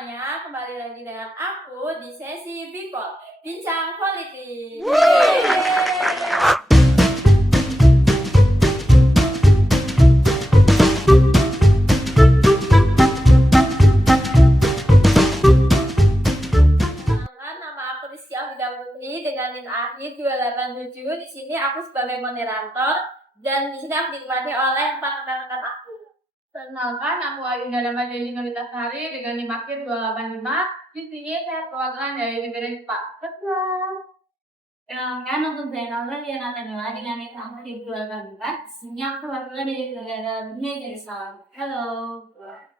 semuanya, kembali lagi dengan aku di sesi Bipol, Bincang Politik. Kenalkan, nama aku Rizky Afida Putri dengan NIM akhir 287. Di sini aku sebagai moderator dan di sini aku ditemani oleh rekan-rekan aku. Perkenalkan, aku Arinda Ramadhani Novitasari dengan NIM akhir 285. Di sini saya perwakilan dari negara Jepang. Betul. Perkenalkan, aku Zainal Diana Tanila dengan NIM akhir 284. Di sini aku perwakilan dari negara Nigeria. Halo.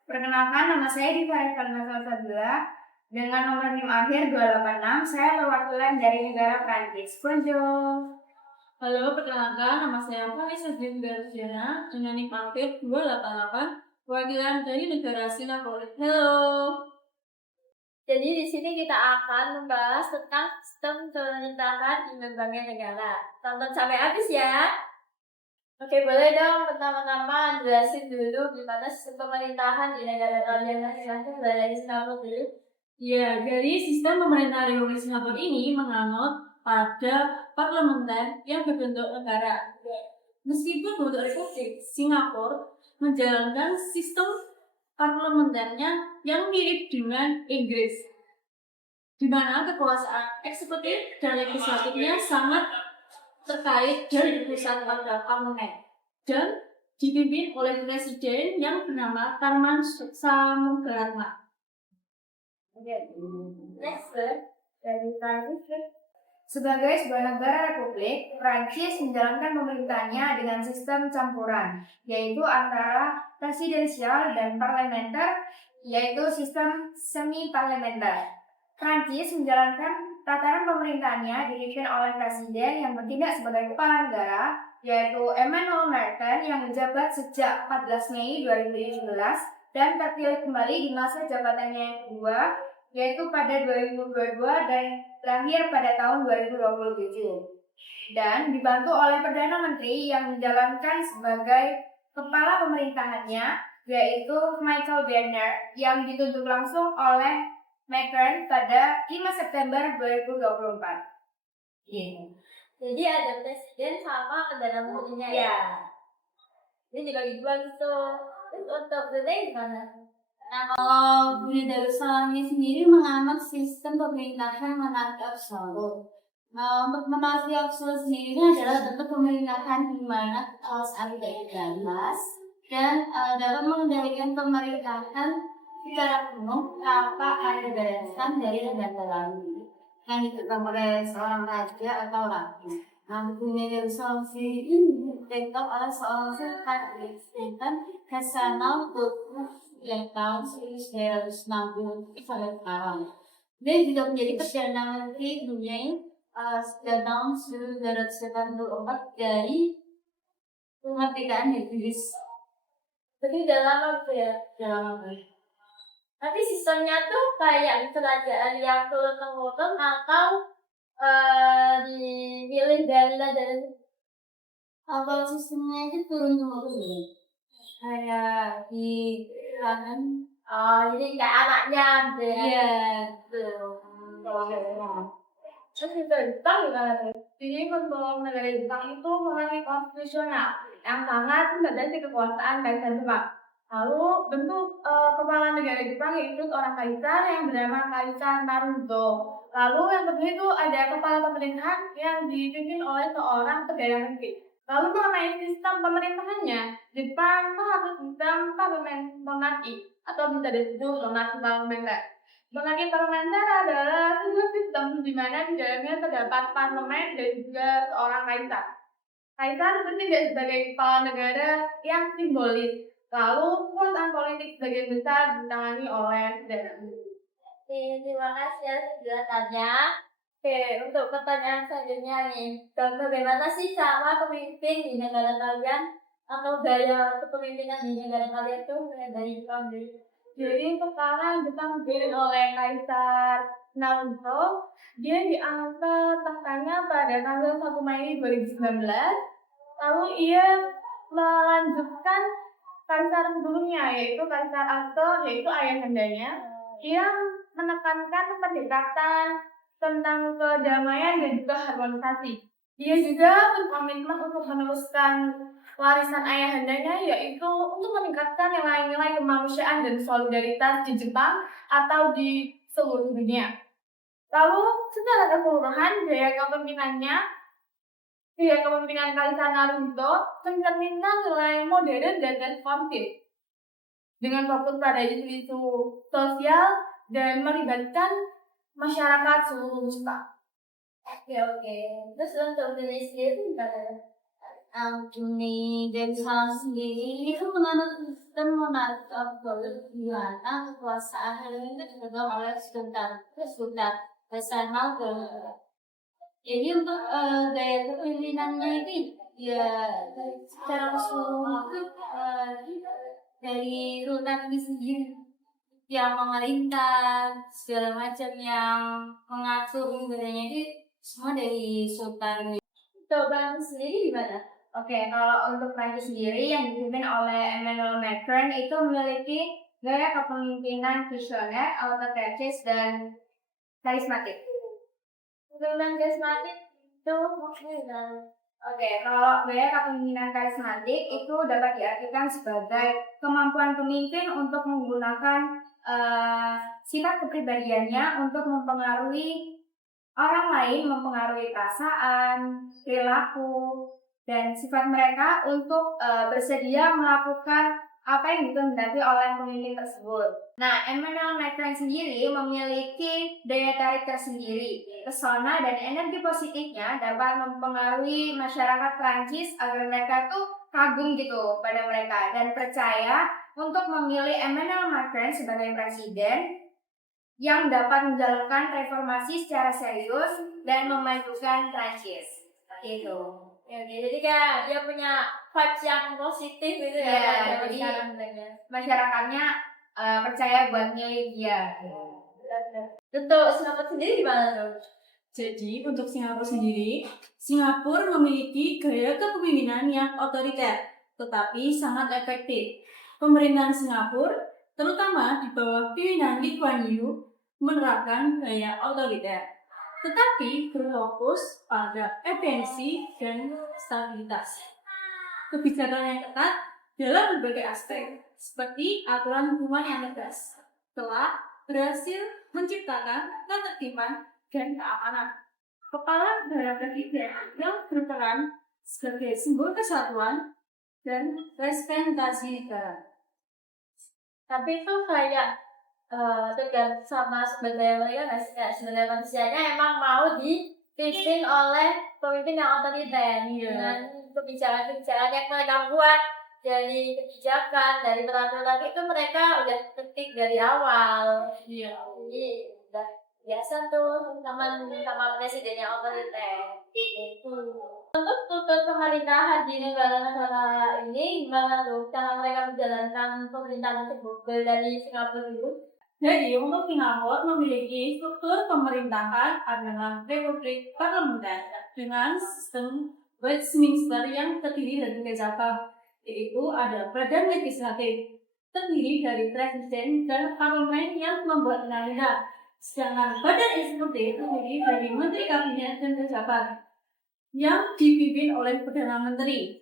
Perkenalkan, nama saya Diva Karna Salsabila dengan nomor NIM akhir 286. Saya perwakilan dari negara Prancis. Bonjour. Halo, perkenalkan, nama saya Vanessa Garciana dengan NIM akhir 288. Perwakilan dari negara Singapura. Halo. Jadi di sini kita akan membahas tentang sistem pemerintahan di berbagai negara. Tonton sampai habis ya. Oke, boleh dong pertama-tama jelasin dulu gimana sistem pemerintahan di negara kalian masing-masing dari Singapura dulu. Ya, jadi sistem pemerintahan Republik Singapura ini menganut pada parlementer yang berbentuk negara. Meskipun bentuk Republik Singapura menjalankan sistem parlementernya yang mirip dengan Inggris, di mana kekuasaan eksekutif dan legislatifnya sangat terkait dan pusat pada parlemen dan dipimpin oleh presiden yang bernama Tharman Shanmugaratnam. Next, dari Prancis. Sebagai sebuah negara republik, Prancis menjalankan pemerintahnya dengan sistem campuran, yaitu antara presidensial dan parlementer, yaitu sistem semi-parlementer. Prancis menjalankan tatanan pemerintahnya dipimpin oleh presiden yang bertindak sebagai kepala negara, yaitu Emmanuel Macron yang menjabat sejak 14 Mei 2017 dan terpilih kembali di masa jabatannya yang kedua, yaitu pada 2022 dan berakhir pada tahun 2027. Dan dibantu oleh Perdana Menteri yang menjalankan sebagai kepala pemerintahannya, yaitu Michael Barnier yang ditunjuk langsung oleh Macron pada 5 September 2024. Jadi ada presiden sama perdana menterinya ya. Ini dibagi dua gitu. Terus untuk presiden gimana? Nah, kalau Brunei Darussalamnya sendiri menganut sistem pemerintahan monarki absolut. Nah, untuk monarki absolut sendiri adalah bentuk pemerintahan di mana kekuasaan tidak bebas dan dapat mengendalikan pemerintahan secara penuh tanpa ada batasan dari negara lain yang ditentukan oleh seorang raja atau ratu. Nah, Brunei Darussalam sendiri dibentuk oleh seorang sultan Hassanal Bolkiah yang tahun 1960 sampai sekarang. Dia juga menjadi Perdana Menteri Brunei sejak tahun 1984 dari kemerdekaan Inggris. Jadi udah lama gitu ya. Dalam Tapi sistemnya tuh kayak kerajaan yang turun-temurun atau dipilih dari awal sistemnya itu turun-temurun, kayak di kalangan. jadi kayak anaknya gitu ya. Iya. Terus juga Jepang gimana tuh? Jadi untuk negara Jepang itu memiliki konstitusional yang sangat membatasi kekuasaan kaisar Jepang. Lalu bentuk kepala negara Jepang yaitu seorang kaisar yang bernama Kaisar Naruhito. Lalu yang kedua itu ada kepala pemerintahan yang dipimpin oleh seorang perdana menteri. Lalu mengenai sistem pemerintahannya, Jepang mengatur sistem parlemen monarki atau bisa disebut monarki parlementer. Monarki parlementer adalah sebuah sistem di mana di dalamnya terdapat parlemen dan juga seorang kaisar. Kaisar bertindak sebagai kepala negara yang simbolis. Lalu kekuasaan politik sebagian besar ditangani oleh perdana menteri. Terima kasih atas penjelasannya. Oke, untuk pertanyaan selanjutnya nih, bagaimana sih cara pemimpin di negara kalian atau gaya kepemimpinan di negara kalian tuh dari Jepang dulu? Jadi sekarang Jepang dipimpin oleh Kaisar Naruhito. Dia diangkat tahtanya pada tanggal 1 Mei 2019. Lalu ia melanjutkan kaisar sebelumnya yaitu Kaisar Akito, yaitu ayahandanya. Ia menekankan pendekatan tentang kedamaian dan juga harmonisasi. Dia juga berkomitmen untuk meneruskan warisan ayahandanya, yaitu untuk meningkatkan nilai-nilai kemanusiaan dan solidaritas di Jepang atau di seluruh dunia. Lalu secara keseluruhan gaya kepemimpinan Kaisar Naruhito mencerminkan nilai modern dan responsif dengan fokus pada isu-isu sosial dan melibatkan masyarakat seluruh Jepang. Oke. Terus untuk diri sendiri gimana? Juni dan Salah sendiri itu menganut sistem monarki di mana kekuasaan itu dipegang oleh sultan nasional. Jadi untuk gaya kepemimpinannya itu ya secara keseluruhan itu dari sultan itu sendiri yang memerintah segala macam yang mengatur negaranya itu semua dari sultan. Coba sendiri gimana? Oke, kalau untuk Prancis sendiri yang dipimpin oleh Emmanuel Macron itu memiliki gaya kepemimpinan visioner, otokratis, dan karismatik. Kepemimpinan karismatik itu maksudnya Oke, kalau gaya kepemimpinan karismatik itu dapat diartikan sebagai kemampuan pemimpin untuk menggunakan sifat kepribadiannya untuk mempengaruhi orang lain, mempengaruhi perasaan, perilaku, dan sifat mereka untuk bersedia melakukan apa yang dikehendaki oleh pemimpin tersebut. Nah, Emmanuel Macron sendiri memiliki daya tarik tersendiri. Pesona dan energi positifnya dapat mempengaruhi masyarakat Prancis agar mereka tuh kagum gitu pada mereka dan percaya untuk memilih Emmanuel Macron sebagai presiden yang dapat menjalankan reformasi secara serius dan memajukan Prancis. Gitu. Ya, oke. Jadi kayak dia punya vibes yang positif gitu ya. Iya, zaman jadi sekarang sebenarnya. masyarakatnya percaya buat milih dia. Untuk Singapura sendiri gimana tuh? Jadi untuk Singapura sendiri, Singapura memiliki gaya kepemimpinan yang otoriter, tetapi sangat efektif. Pemerintahan Singapura, terutama di bawah pimpinan Lee Kuan Yew, menerapkan gaya otoriter, tetapi berfokus pada efisiensi dan stabilitas. Kebijakan yang ketat dalam berbagai aspek, seperti aturan hukuman yang tegas, telah berhasil menciptakan ketertiban dan keamanan. Kepala negara presiden yang berperan sebagai simbol kesatuan dan representasi negara. Tapi itu kayak tergantung sama sumber daya mereka nggak sih? Kayak sumber daya manusianya emang mau dipimpin oleh pemimpin yang otoriter dengan kebijakan-kebijakan yang mereka buat, dari kebijakan, dari peraturan itu mereka udah ketik dari awal. Iya. Jadi udah biasa tuh sama presiden yang otoriter. Untuk struktur pemerintahan di negara-negara ini gimana tuh cara mereka menjalankan pemerintahan tersebut dari Singapura itu? Jadi untuk Singapura memiliki struktur pemerintahan adalah republik parlementer dengan sistem Westminster yang terdiri dari 3 cabang, yaitu ada badan legislatif terdiri dari presiden dan parlemen yang membuat undang-undang, sedangkan badan eksekutif terdiri dari menteri kabinet dan pejabat yang dipimpin oleh Perdana Menteri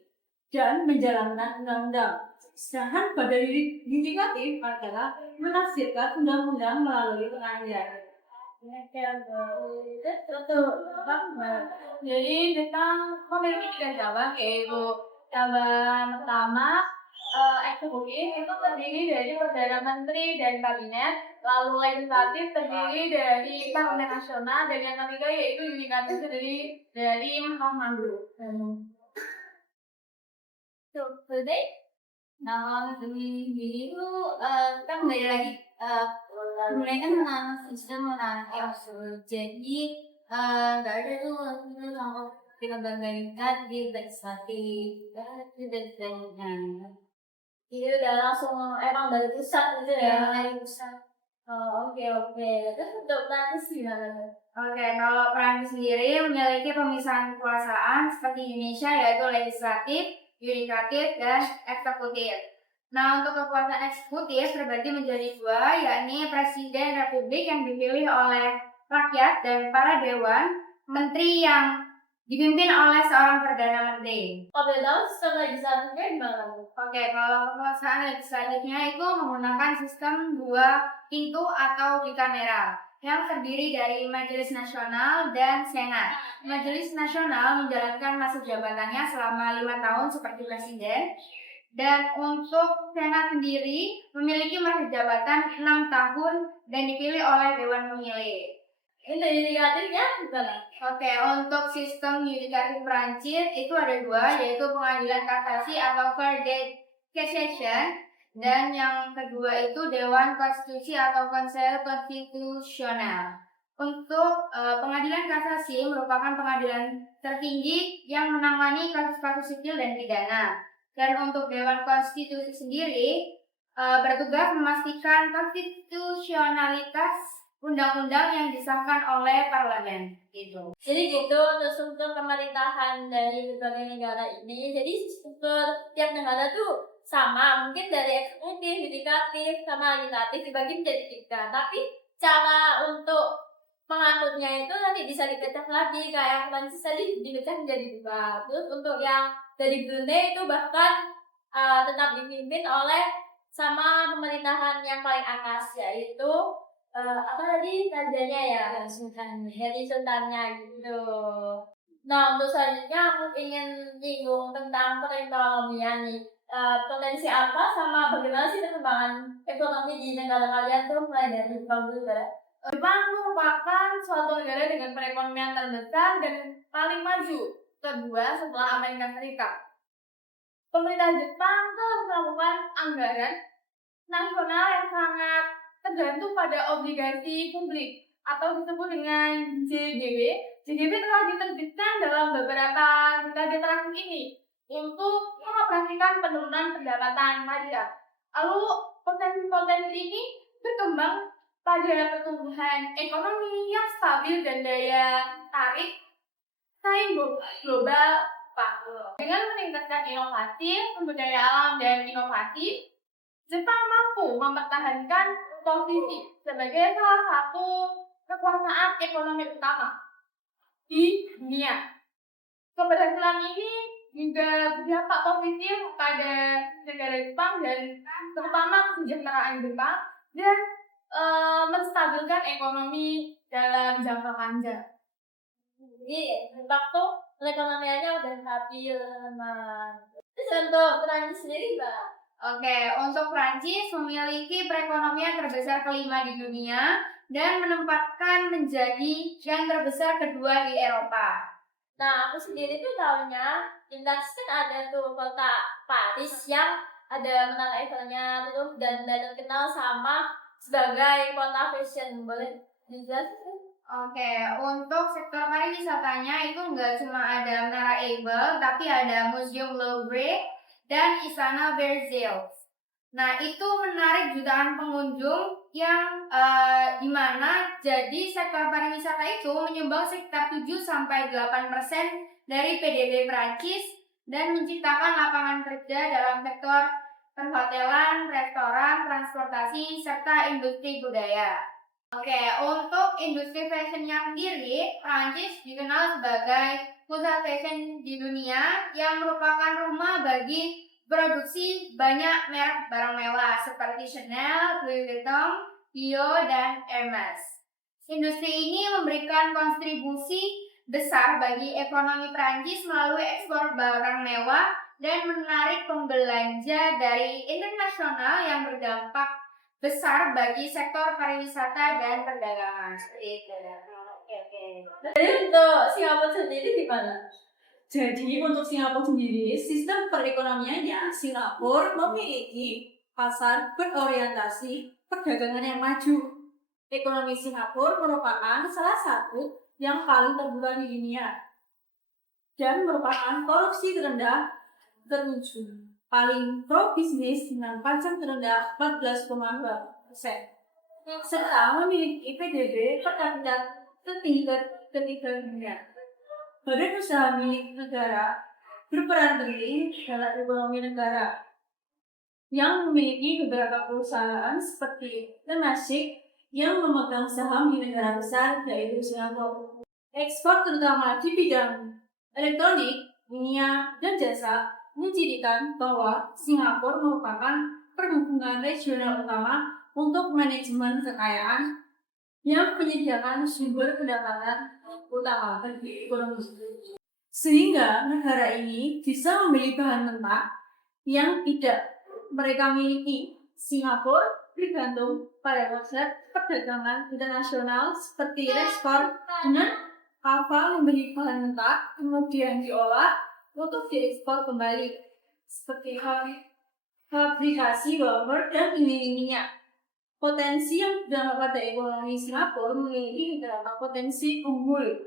dan menjalankan undang-undang. Sedangkan badan yudikatif adalah menafsirkan undang-undang melalui pengadilan. Jadi kita memiliki 3 cabang, yaitu cabang pertama eksekutif itu terdiri dari Perdana Menteri dan Kabinet, lalu legislatif terdiri dari Parlemen Nasional, dan yang ketiga yaitu yudikatif terdiri dari Mahkamah Agung. Today Nah, demi itu kita kembali lagi mulai kan sistem monarki absolut. Jadi nggak ada tuh sama kita bandingkan di legislatif dan ini udah langsung emang dari pusat gitu ya? dari pusat. Oke. Terus untuk Prancis gimana? Oke, kalau Prancis sendiri memiliki pemisahan kekuasaan seperti Indonesia, yaitu legislatif, yudikatif, dan eksekutif. Nah, untuk kekuasaan eksekutif terbagi menjadi 2, yakni presiden republik yang dipilih oleh rakyat dan para dewan menteri yang dipimpin oleh seorang perdana menteri. Kalau boleh tahu sistem legislatifnya gimana? Oke, kalau kekuasaan legislatifnya itu menggunakan sistem dua pintu atau bicameral yang terdiri dari Majelis Nasional dan Senat. Majelis Nasional menjalankan masa jabatannya selama 5 tahun seperti presiden, dan untuk Senat sendiri memiliki masa jabatan 6 tahun dan dipilih oleh Dewan Pemilih. Ini yudikatifnya gimana? Oke, untuk sistem yudikatif Prancis itu ada dua, yaitu pengadilan kasasi atau Cour de Cassation, dan yang kedua itu Dewan Konstitusi atau Conseil Constitutionnel. Untuk pengadilan kasasi merupakan pengadilan tertinggi yang menangani kasus-kasus sipil dan pidana. Dan untuk Dewan Konstitusi sendiri bertugas memastikan konstitusionalitas undang-undang yang disahkan oleh parlemen gitu. Jadi gitu untuk struktur pemerintahan dari berbagai negara ini. Jadi struktur tiap negara tuh sama, mungkin dari eksekutif, yudikatif, sama legislatif dibagi menjadi 3. Tapi cara untuk mengaturnya itu nanti bisa dipecah lagi, kayak Prancis tadi dipecah menjadi 2. Terus untuk yang dari Brunei itu bahkan tetap dipimpin oleh sama pemerintahan yang paling atas, yaitu apa tadi rajanya ya? Jadi sultannya gitu. Nah, untuk selanjutnya aku ingin nyinggung tentang perekonomian nih. Potensi apa sama bagaimana sih perkembangan ekonomi di negara kalian tuh mulai dari Jepang dulu ya? Jepang merupakan suatu negara dengan perekonomian terbesar dan paling maju, kedua setelah Amerika Serikat. Pemerintah Jepang telah melakukan anggaran nasional yang sangat tergantung pada obligasi publik atau disebut dengan JGB. JGB telah diterbitkan dalam beberapa dekade terakhir ini untuk mengoperasikan penurunan pendapatan pajak. Lalu potensi-potensi ini berkembang pada pertumbuhan ekonomi yang stabil dan daya tarik saing global Pak. Dengan meningkatkan inovasi, sumber daya alam dan inovasi, Jepang mampu mempertahankan posisi sebagai salah satu kekuasaan ekonomi utama di dunia. Keberhasilan ini juga berdampak positif pada negara Jepang dan terutama kesejahteraan Jepang dan menstabilkan ekonomi dalam jangka panjang. Jadi Jepang tuh perekonomiannya udah stabil, nah. Terus untuk Prancis sendiri Mbak? Oke, untuk Prancis memiliki perekonomian terbesar kelima di dunia dan menempatkan menjadi yang terbesar kedua di Eropa. Nah, aku sendiri tuh tahunya di Prancis kan ada tuh kota Paris yang ada menara Eiffelnya terus dan terkenal sama sebagai kota fashion. Boleh dijelasin? Oke, untuk sektor pariwisatanya itu nggak cuma ada menara Eiffel, tapi ada Museum Louvre dan Istana Versailles. Nah, itu menarik jutaan pengunjung yang dimana jadi sektor pariwisata itu menyumbang sekitar 7-8% dari PDB Prancis dan menciptakan lapangan kerja dalam sektor perhotelan, restoran, transportasi, serta industri budaya. Oke, untuk industri fashionnya sendiri, Prancis dikenal sebagai pusat fashion di dunia yang merupakan rumah bagi produksi banyak merek barang mewah seperti Chanel, Louis Vuitton, Dior, dan Hermes. Industri ini memberikan kontribusi besar bagi ekonomi Prancis melalui ekspor barang mewah dan menarik pembelanja dari internasional yang berdampak besar bagi sektor pariwisata dan perdagangan. Seperti itu. Jadi untuk Singapura sendiri gimana? Jadi untuk Singapura sendiri, sistem perekonomiannya Singapura memiliki pasar berorientasi perdagangan yang maju. Ekonomi Singapura merupakan salah satu yang paling terbuka di dunia dan merupakan korupsi terendah terwujud. Paling pro bisnis dengan pajak terendah 14,2%, serta memiliki PDB per kapita tertinggi ketiga dunia. Badan usaha milik negara berperan penting dalam ekonomi negara yang memiliki beberapa perusahaan seperti Temasek, yang memegang saham di negara besar yaitu Singapura. Ekspor terutama di bidang elektronik, minyak, dan jasa menjadikan bahwa Singapura merupakan perhubungan regional utama untuk manajemen kekayaan yang menyediakan sumber pendapatan utama bagi ekonomi. Sehingga negara ini bisa membeli bahan mentah yang tidak mereka miliki. Singapura bergantung pada pasar perdagangan internasional seperti ekspor dengan kapal membeli bahan mentah kemudian diolah untuk diekspor kembali seperti fabrikasi bumper dan minyak. Potensi yang berdampak pada ekonomi Singapura memiliki beberapa potensi unggul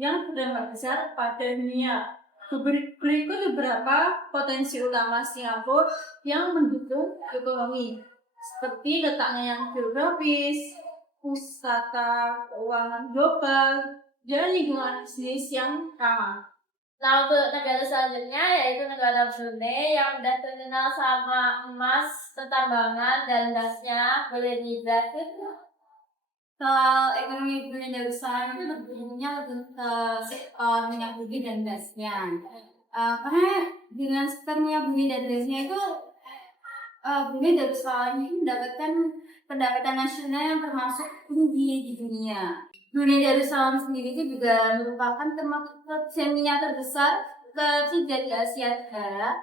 yang berdampak besar pada dunia. Berikut beberapa potensi utama Singapura yang mendukung ekonomi, seperti letaknya yang geografis, pusat keuangan global, dan lingkungan bisnis yang ramah. Nah, untuk negara selanjutnya yaitu negara Brunei yang udah terkenal sama emas, pertambangan, dan gasnya. Boleh dijelasin? Kalau ekonomi Brunei Darussalam itu lebihnya lebih ke sektor minyak bumi dan gasnya. Karena dengan sektor minyak bumi dan gasnya itu Brunei Darussalam ini mendapatkan pendapatan nasional yang termasuk tinggi di dunia. Brunei Darussalam sendiri itu juga merupakan termasuk produsen minyak terbesar ketiga di Asia Tenggara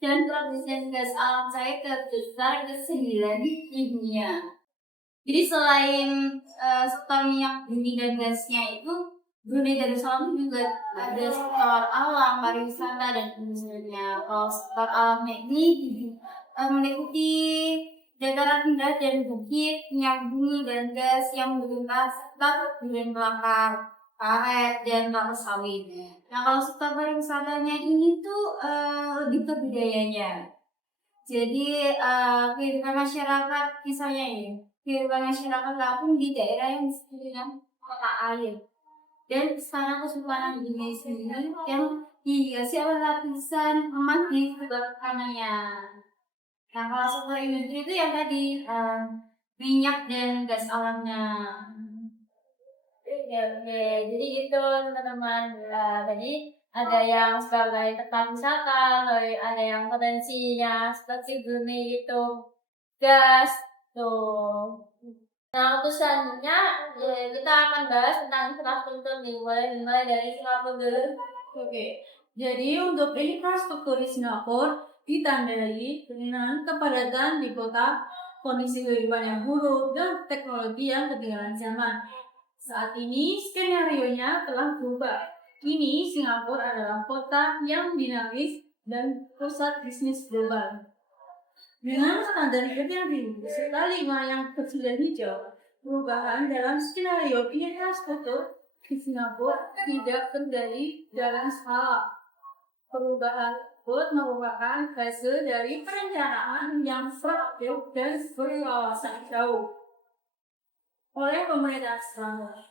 dan produsen gas alam cair terbesar ke-9 di dunia. Jadi selain sektor minyak bumi dan gasnya itu, Brunei Darussalam juga ada sektor alam, pariwisata, dan industrinya. Kalau sektor alamnya ini meliputi dataran rendah dan bukit, minyak bumi dan gas yang menggunakan sektor durian kelapa, karet, dan kelapa sawit. Nah, kalau sektor pariwisatanya ini tuh lebih ke budayanya. Jadi kehidupan masyarakat misalnya ini, kehidupan masyarakat kampung di daerah yang disebut dengan kota air. Dan istana kesultanan Brunei sendiri yang dihiasi oleh lapisan emas di sebelah kanannya. Nah, kalau sektor industri itu yang tadi minyak dan gas alamnya. Oke. Jadi itu teman-teman. Tadi ada yang sebagai tempat wisata, lalu ada yang potensinya seperti Brunei itu gas tuh. Nah, untuk selanjutnya kita akan bahas tentang infrastruktur nih. Boleh dimulai dari Singapura dulu. Oke, jadi untuk infrastruktur di Singapura ditandai dengan kepadatan di kota, kondisi kehidupan yang buruk, dan teknologi yang ketinggalan zaman. Saat ini skenario-nya telah berubah. Kini Singapura adalah kota yang dinamis dan pusat bisnis global. Dengan standar hidup yang tinggi serta lingkungan yang kecil dan hijau, perubahan dalam skenario infrastruktur di Singapura tidak terjadi dalam skala. Perubahan tersebut merupakan hasil dari perencanaan yang proaktif dan berwawasan jauh oleh pemerintah setempat.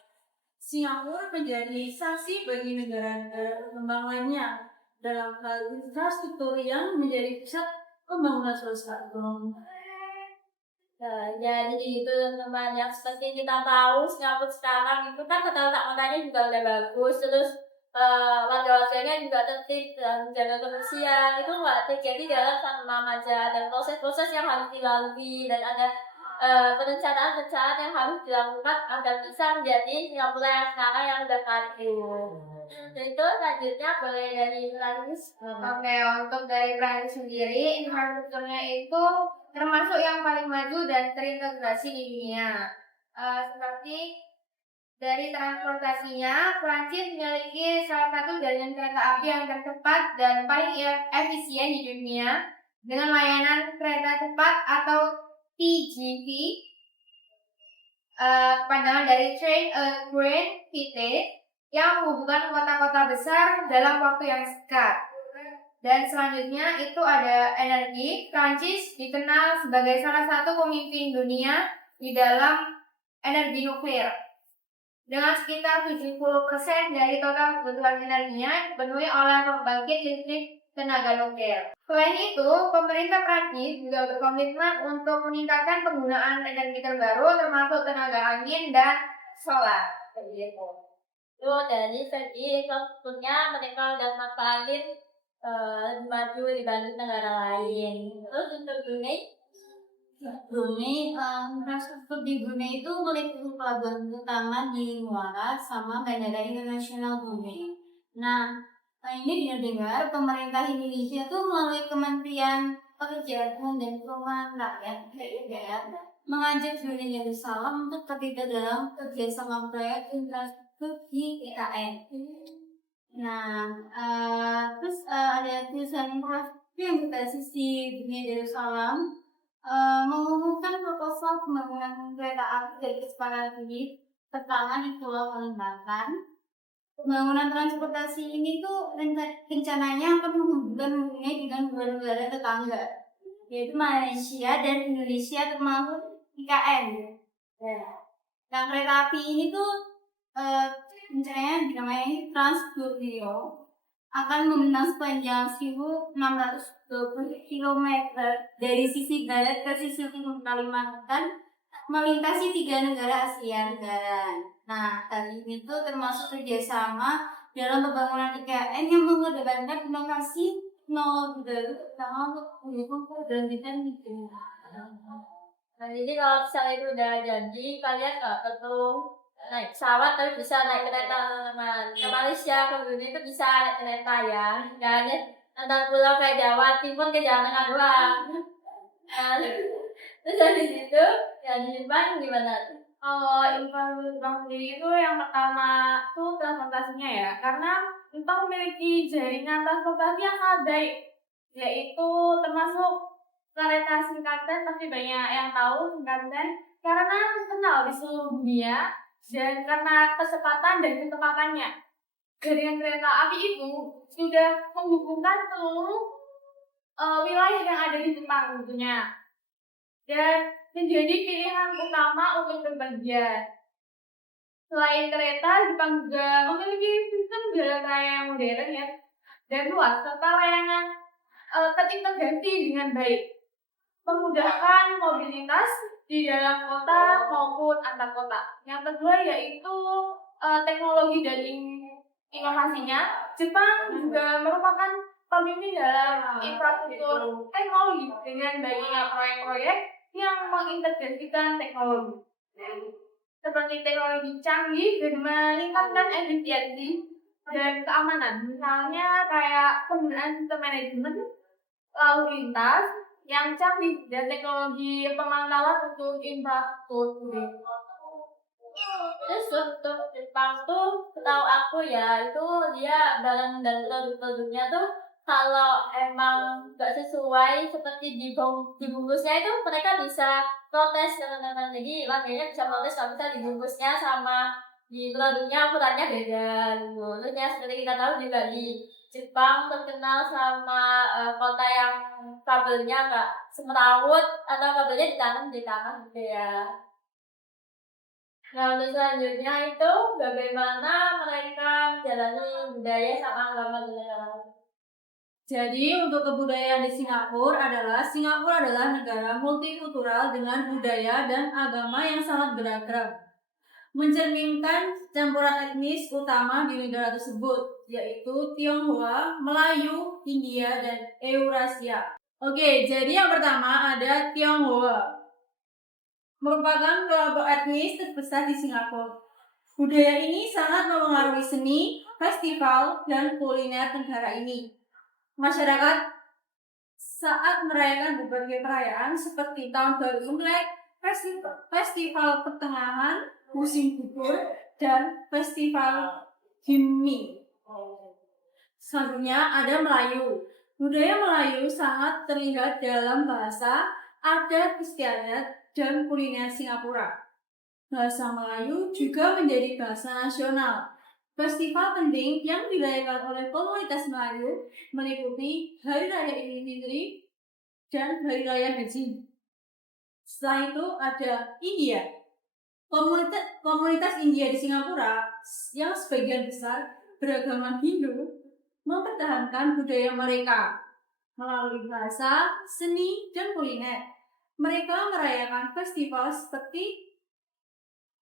Singapura menjadi saksi bagi negara-negara berkembang lainnya dalam hal infrastruktur yang menjadi pusat pembangunan sosial ekonomi. Nah, jadi itu teman-teman yang seperti kita tahu Singapura sekarang itu kan tata kotanya juga udah bagus, terus warga-warganya juga tertib dan menjaga kebersihan. Itu nggak terjadi dalam satu malam aja, dan proses-proses yang harus dilalui dan ada perencanaan-perencanaan yang harus dilakukan agar bisa menjadi Singapura yang sekarang yang udah maju. Dan itu selanjutnya boleh dari Laris. Oke, untuk dari Prancis sendiri, infrastrukturnya itu termasuk yang paling maju dan terintegrasi di dunia. Seperti dari transportasinya, Prancis memiliki salah satu jaringan kereta api yang tercepat dan paling efisien di dunia dengan layanan kereta cepat atau TGV, kepanjangan dari Train a Grand City, yang menghubungkan kota-kota besar dalam waktu yang singkat. Dan selanjutnya itu ada energi. Prancis dikenal sebagai salah satu pemimpin dunia di dalam energi nuklir. Dengan sekitar 70% dari total kebutuhan energinya dipenuhi oleh pembangkit listrik tenaga lokal. Selain itu, pemerintah Prancis juga berkomitmen untuk meningkatkan penggunaan energi terbaru termasuk tenaga angin dan solar. Begitu. Dari segi tentunya mereka udah ngapalin lebih maju dibanding negara lain. Terus untuk Brunei, infrastruktur di Brunei itu meliputi pelabuhan utama di Muara sama Bandara Internasional Brunei. Nah, ini dengar pemerintah Indonesia tuh melalui Kementerian Pekerjaan Umum dan Perumahan Rakyat (PUPR) mengajak Brunei Darussalam untuk terlibat dalam kerjasama proyek infrastruktur di IKN. Nah, terus ada perusahaan infrastruktur yang berbasis di Brunei Darussalam mengumumkan proposal pembangunan kereta api dari kecepatan tinggi pertama di Pulau Kalimantan. Pembangunan transportasi ini tuh rencananya akan menghubungkan Brunei dengan negara tetangga, yaitu Malaysia dan Indonesia termasuk IKN. Nah, kereta api ini tuh rencananya dinamai Trans-Borneo akan membentang sepanjang 1.620 km dari sisi barat ke sisi timur Kalimantan, melintasi 3 negara Asia Tenggara. Nah, tadi itu termasuk kerjasama dalam pembangunan IKN yang mengedepankan inovasi teknologi baru terutama untuk mendukung keberlanjutan lingkungan. Nah, jadi kalau misalnya itu udah jadi, kalian nggak perlu naik pesawat tapi bisa naik kereta teman-teman. Ke Malaysia, ke Brunei itu bisa naik kereta ya. Nggak hanya antar pulau kayak Jawa Timur ke Jawa Tengah doang. Nah, terus habis itu, ya di Jepang gimana? Kalau infrastruktur sendiri itu yang pertama tuh transportasinya ya, karena Jepang memiliki jaringan transportasi yang sangat baik, yaitu termasuk kereta Shinkansen. Pasti banyak yang tahu Shinkansen karena terkenal di seluruh dunia dan karena kecepatan dan kecepatannya. Jaringan kereta api itu sudah menghubungkan seluruh wilayah yang ada di Jepang tentunya dan menjadi pilihan utama untuk berpergian. Selain kereta, Jepang juga memiliki sistem jalan raya yang modern ya dan luas serta layanan terintegrasi dengan baik, memudahkan mobilitas di dalam kota maupun antar kota. Yang kedua yaitu teknologi dan inovasinya. Jepang juga merupakan pemimpin dalam infrastruktur teknologi dengan banyaknya proyek-proyek yang mengintegrasikan teknologi seperti teknologi canggih dan meningkatkan efisiensi dan keamanan. Misalnya kayak penggunaan sistem manajemen lalu lintas yang canggih dan teknologi pemantauan untuk infrastruktur. Terus untuk Jepang tuh, setahu aku ya, itu dia barang dan produk-produknya tuh kalau emang gak sesuai seperti dibungkusnya itu mereka bisa protes teman-teman. Jadi makanya bisa protes kalau bisa dibungkusnya sama di produknya ukurannya beda gitu. Terus ya seperti kita tahu juga di Jepang terkenal sama kota yang kabelnya gak semrawut atau kabelnya ditanam di tanah gitu ya. Nah, untuk selanjutnya itu bagaimana mereka menjalani budaya sama agama di negara. Jadi untuk kebudayaan di Singapura adalah negara multikultural dengan budaya dan agama yang sangat beragam, mencerminkan campuran etnis utama di negara tersebut, yaitu Tionghoa, Melayu, India, dan Eurasia. Oke, jadi yang pertama ada Tionghoa, merupakan kelompok etnis terbesar di Singapura. Budaya ini sangat mempengaruhi seni, festival, dan kuliner negara ini. Masyarakat saat merayakan berbagai perayaan seperti Tahun Baru Imlek, festival pertengahan, musim gugur, dan festival Himni. Selanjutnya ada Melayu. Budaya Melayu sangat terlihat dalam bahasa, adat istiadat, dan kuliner Singapura. Bahasa Melayu juga menjadi bahasa nasional. Festival penting yang dirayakan oleh komunitas Melayu meliputi Hari Raya Idul Fitri dan Hari Raya Haji. Setelah itu ada India. Komunitas India di Singapura yang sebagian besar beragama Hindu mempertahankan budaya mereka melalui bahasa, seni, dan kuliner. Mereka merayakan festival seperti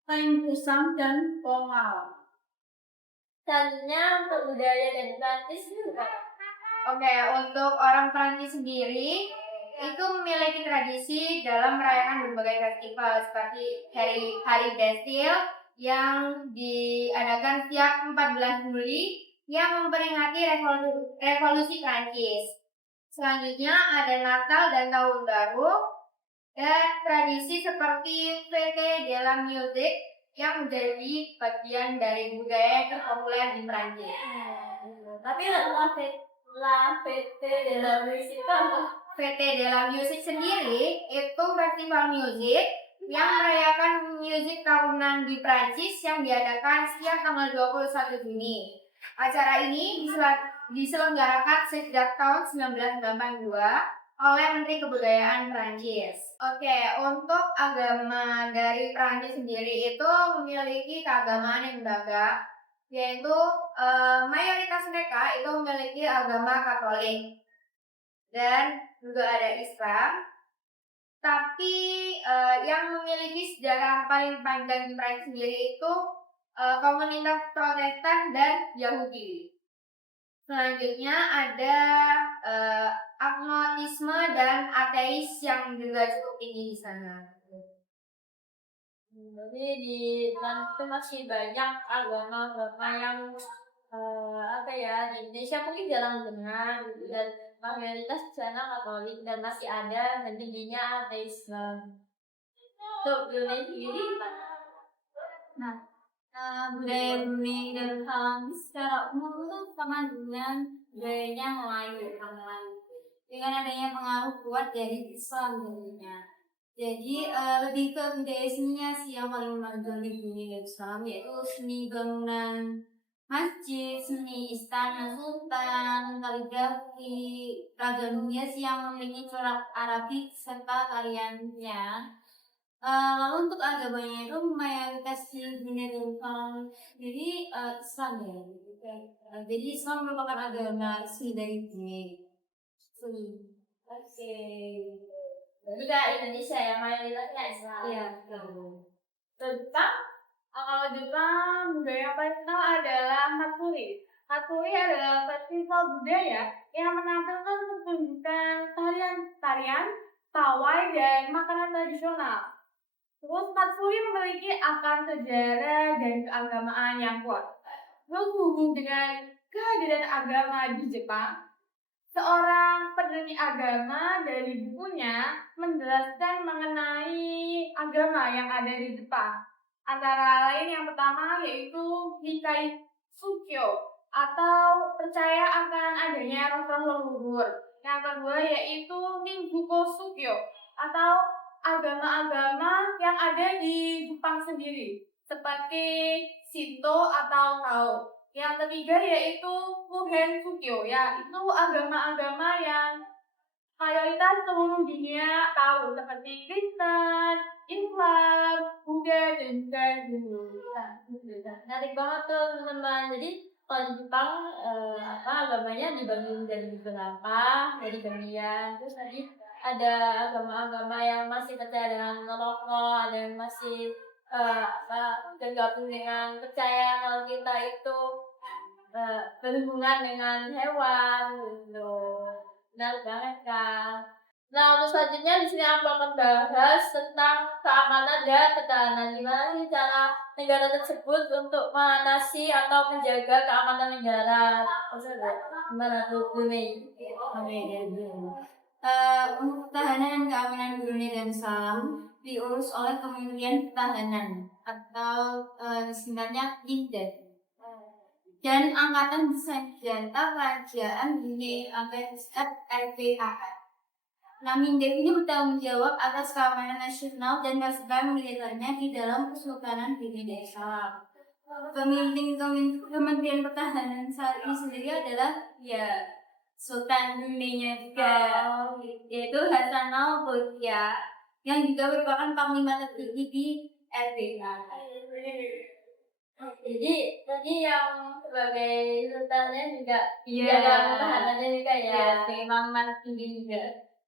Taing Pusang dan Pongal. Selanjutnya untuk budaya dan Prancis juga. Oke, untuk orang Prancis sendiri itu memiliki tradisi dalam merayakan berbagai festival seperti Hari Bastille yang diadakan setiap 14 Juli yang memperingati revolusi Prancis. Selanjutnya ada Natal dan Tahun Baru dan tradisi seperti Fête de la Musique yang menjadi bagian dari budaya yang terpopuler di Prancis. Tapi la fête de la musique itu apa? Fête de la Musique sendiri itu festival musik yang merayakan musik tahunan di Prancis yang diadakan setiap tanggal 21 Juni. Acara ini diselenggarakan sejak tahun 1982 oleh Menteri Kebudayaan Prancis. Oke, untuk agama dari Prancis sendiri itu memiliki keagamaan yang beragam, yaitu mayoritas mereka itu memiliki agama Katolik dan juga ada Islam. Tapi yang memiliki sejarah paling panjang di Prancis sendiri itu komunitas Protestan dan Yahudi. Selanjutnya ada agnostisme dan ateis yang juga cukup tinggi di sana. Jadi di Prancis itu masih banyak agama-agama yang di Indonesia mungkin jarang dengar dan mayoritas di sana Katolik dan masih ada dan tingginya ateisme. Untuk Brunei sendiri gimana? Budaya Brunei dan Prancis secara umum itu sama dengan budayanya Melayu, dengan adanya pengaruh kuat dari Islam tentunya. Jadi lebih ke budaya seninya sih yang paling menonjol di Brunei dan Islam, yaitu seni bangunan masjid, seni istana sultan, kaligrafi, ragam hias yang memiliki corak Arabik serta tariannya. Lalu untuk agamanya itu mayoritas di Brunei Darussalam jadi Islam ya. Jadi Islam merupakan agama resmi dari Brunei. Oke. Juga Indonesia ya mayoritasnya Islam. Iya. Tentang kalau Jepang budaya yang paling terkenal adalah Matsuri. Matsuri adalah festival budaya yang menampilkan pertunjukan tarian, pawai, dan makanan tradisional. Terus Matsuri memiliki akar sejarah dan keagamaan yang kuat. Berhubung dengan kehadiran agama di Jepang, seorang pendiri agama dari bukunya menjelaskan mengenai agama yang ada di Jepang. Antara lain yang pertama yaitu Nikai Sukyo atau percaya akan adanya rasa leluhur. Yang kedua yaitu Ninjuko Sukyo atau agama-agama yang ada di Jepang sendiri seperti Shinto atau Tao. Yang ketiga yaitu Muhen Sukyo, yaitu agama-agama yang mayoritas seluruh dunia tahu seperti Kristen, Islam, Buddha, dan juga Hindu. Menarik banget tuh teman-teman. Jadi kalau di Jepang agamanya dibagi dari beberapa dari bagian. Terus tadi ada agama-agama yang masih percaya dengan rokok, ada yang masih tergabung dengan percaya kalau kita itu berhubungan dengan hewan gitu. Benar banget kan. Nah, untuk selanjutnya di sini aku akan bahas tentang keamanan dan ketahanan. Gimana sih cara negara tersebut untuk mengatasi atau menjaga keamanan negara? Maksudnya gimana tuh Brunei? Untuk ketahanan dan keamanan Brunei Darussalam diurus oleh Kementerian Pertahanan atau singkatnya Indef dan Angkatan Bersenjata Kerajaan Brunei RPA. Nah, Mindef ini bertanggung jawab atas keamanan nasional dan pasukan militernya di dalam Kesultanan Brunei Darussalam. Pemimpin Kementerian Pertahanan saat ini sendiri adalah Sultan Brunei-nya juga, yaitu Hassanal Bolkiah yang juga merupakan panglima tertinggi di RPA. Jadi tadi yang sebagai sultannya juga Iya. jaga pertahanannya juga ya, Iya. sebagai Maman tinggi juga.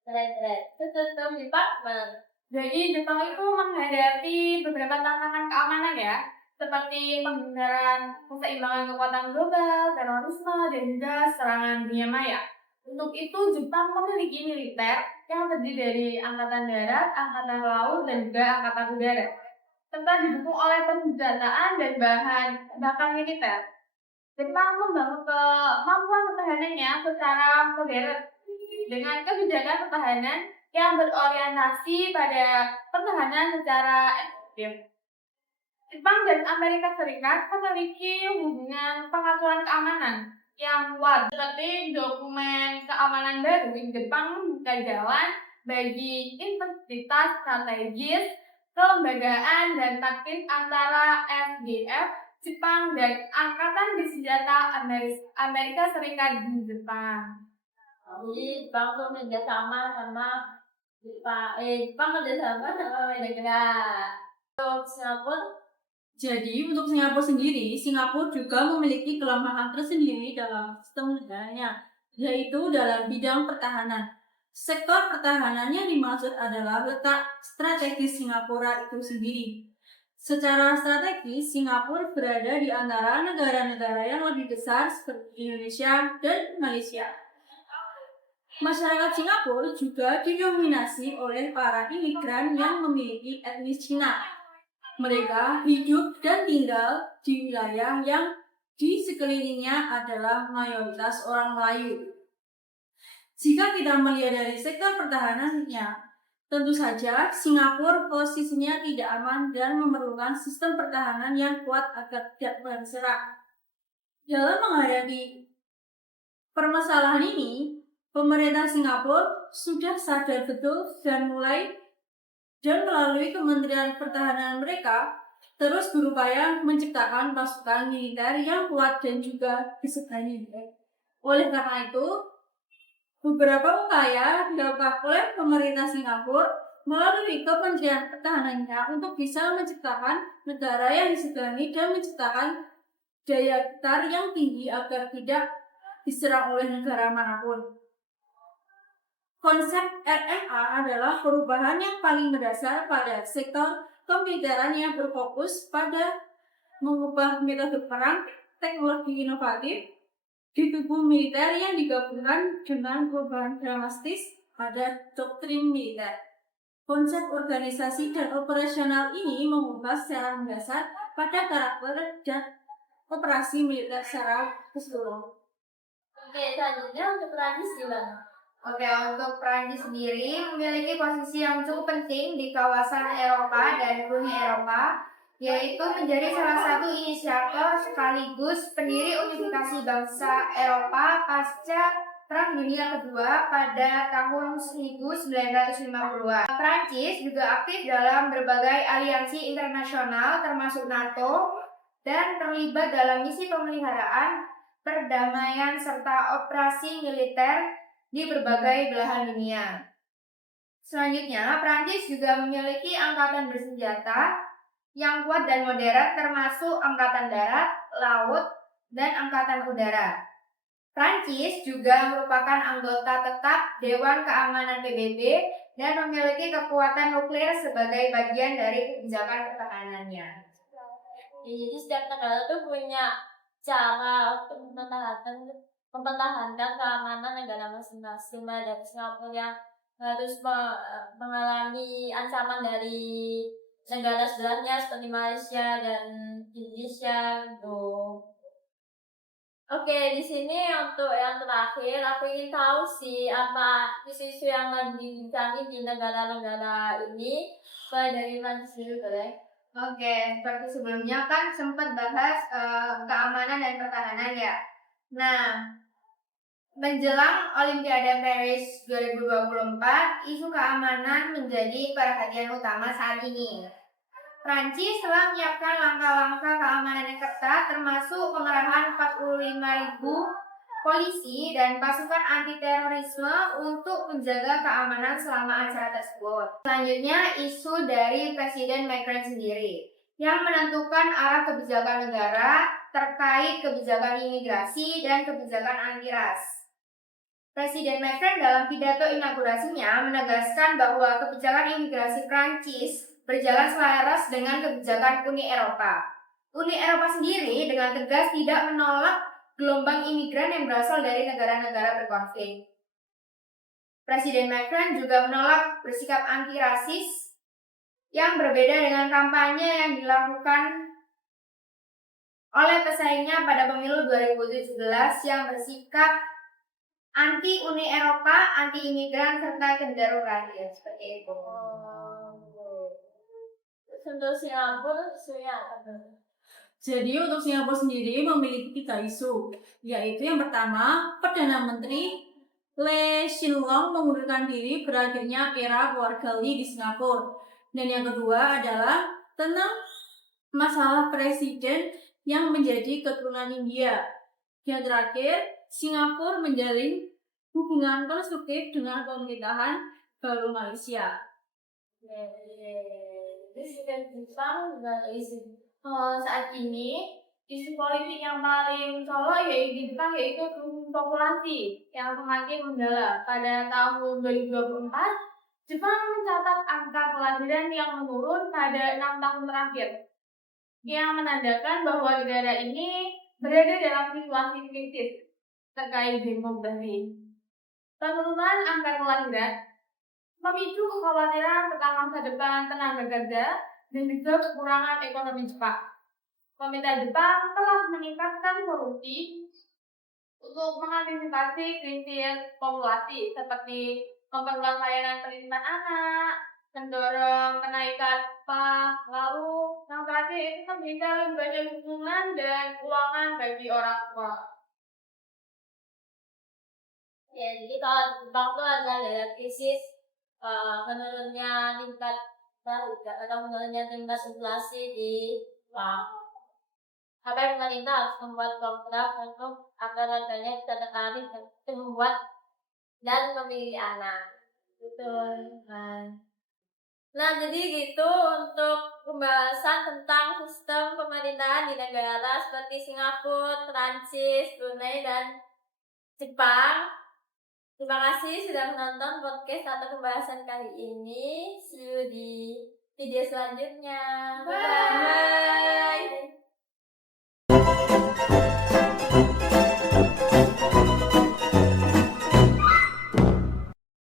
Keren. Terus Jepang gimana? Jadi Jepang itu menghadapi beberapa tantangan keamanan ya, seperti penghindaran keseimbangan kekuatan global, terorisme, dan juga serangan dunia maya. Untuk itu Jepang memiliki militer yang terdiri dari angkatan darat, angkatan laut, dan juga angkatan udara, serta didukung oleh persenjataan dan bahan bakar militer. Jepang membangun kemampuan pertahanannya secara modern dengan kebijakan pertahanan yang berorientasi pada pertahanan secara efektif. Jepang dan Amerika Serikat memiliki hubungan pengaturan keamanan yang kuat, seperti dokumen keamanan baru Jepang membuka jalan bagi integritas strategis, kelembagaan, dan taktis antara SDF Jepang dan Angkatan Bersenjata Amerika Serikat di Jepang. Jadi Jepang tuh kerjasama sama Jepang kerjasama sama negara. Untuk Singapura, Jadi untuk Singapura sendiri, Singapura juga memiliki kelemahan tersendiri dalam sistem negaranya, yaitu dalam bidang pertahanan. Sektor pertahanan yang dimaksud adalah letak strategis Singapura itu sendiri. Secara strategis, Singapura berada di antara negara-negara yang lebih besar seperti Indonesia dan Malaysia. Masyarakat Singapura juga didominasi oleh para imigran yang memiliki etnis Cina. Mereka hidup dan tinggal di wilayah yang di sekelilingnya adalah mayoritas orang Melayu. Jika kita melihat dari sektor pertahanannya, tentu saja Singapura posisinya tidak aman dan memerlukan sistem pertahanan yang kuat agar tidak berserang. Dalam menghadapi permasalahan ini, pemerintah Singapura sudah sadar betul dan melalui Kementerian Pertahanan mereka terus berupaya menciptakan pasukan militer yang kuat dan juga disegani. Oleh karena itu, beberapa upaya dilakukan oleh pemerintah Singapura melalui Kementerian Pertahanannya untuk bisa menciptakan negara yang disegani dan menciptakan daya tarik yang tinggi agar tidak diserang oleh negara manapun. Konsep RMA adalah perubahan yang paling mendasar pada sektor kemiliteran yang berfokus pada mengubah metode perang, teknologi inovatif di tubuh militer yang digabungkan dengan perubahan drastis pada doktrin militer. Konsep organisasi dan operasional ini mengubah secara mendasar pada karakter dan operasi militer secara keseluruhan. Oke, selanjutnya untuk Prancis gimana? Oke, untuk Prancis sendiri memiliki posisi yang cukup penting di kawasan Eropa dan Uni Eropa, yaitu menjadi salah satu inisiator sekaligus pendiri unifikasi bangsa Eropa pasca Perang Dunia Kedua pada tahun 1950-an. Prancis juga aktif dalam berbagai aliansi internasional termasuk NATO dan terlibat dalam misi pemeliharaan, perdamaian, serta operasi militer di berbagai belahan dunia. Selanjutnya, Prancis juga memiliki angkatan bersenjata yang kuat dan modern termasuk angkatan darat, laut, dan angkatan udara. Prancis juga merupakan anggota tetap Dewan Keamanan PBB dan memiliki kekuatan nuklir sebagai bagian dari kebijakan pertahanannya. Jadi setiap negara tuh punya cara untuk mempertahankan keamanan negara masing-masing. Dari Singapura yang harus mengalami ancaman dari negara sebelahnya seperti Malaysia dan Indonesia. Oke, di sini untuk yang terakhir aku ingin tahu sih apa isu-isu yang lagi dibincangi di negara-negara ini. Dari Prancis dulu boleh? Oke, seperti sebelumnya kan sempat bahas keamanan dan pertahanan ya. Nah, menjelang Olimpiade Paris 2024, isu keamanan menjadi perhatian utama saat ini. Prancis telah menyiapkan langkah-langkah keamanan yang ketat termasuk pengerahan 45.000 polisi dan pasukan anti-terorisme untuk menjaga keamanan selama acara tersebut. Selanjutnya, isu dari Presiden Macron sendiri. yang menentukan arah kebijakan negara terkait kebijakan imigrasi dan kebijakan anti-ras. Presiden Macron dalam pidato inaugurasinya menegaskan bahwa kebijakan imigrasi Prancis berjalan selaras dengan kebijakan Uni Eropa. Uni Eropa sendiri dengan tegas tidak menolak gelombang imigran yang berasal dari negara-negara berkonflik. Presiden Macron juga menolak bersikap anti-rasis yang berbeda dengan kampanye yang dilakukan oleh pesaingnya pada pemilu 2017 yang bersikap anti Uni Eropa, anti imigran, serta cenderung rasis seperti itu. Untuk Singapura, Jadi untuk Singapura sendiri memiliki 3 isu, yaitu yang pertama, Perdana Menteri Lee Hsien Loong mengundurkan diri berakhirnya era keluarga Lee di Singapura. Dan yang kedua adalah tentang masalah presiden yang menjadi keturunan India. Yang terakhir, Singapura menjalin hubungan konstruktif dengan pemerintahan baru Malaysia. Saat ini isu politik yang paling colok yaitu populasi yang semakin mendalam. Pada tahun 2024, Jepang mencatat angka kelahiran yang menurun pada 6 tahun terakhir, yang menandakan bahwa negara ini berada dalam situasi kritis terkait demografi. Penurunan angka kelahiran memicu kekhawatiran tentang masa depan tenaga kerja dan juga kekurangan ekonomi Jepang. Pemerintah Jepang telah meningkatkan solusi untuk mengantisipasi krisis populasi seperti memperluas layanan pendidikan anak, mendorong kenaikan upah, lalu yang terakhir itu memberikan lebih banyak dukungan dan keuangan bagi orang tua. Ya, jadi kalau Jepang tuh ada krisis menurunnya tingkat inflasi di Jepang. Sampai pemerintah harus membuat program untuk agar warganya bisa tertarik dan membuat dan memilih anak. Betul. Nah, jadi gitu untuk pembahasan tentang sistem pemerintahan di negara seperti Singapura, Prancis, Brunei, dan Jepang. Terima kasih sudah menonton podcast atau pembahasan kali ini. See you di video selanjutnya. Bye.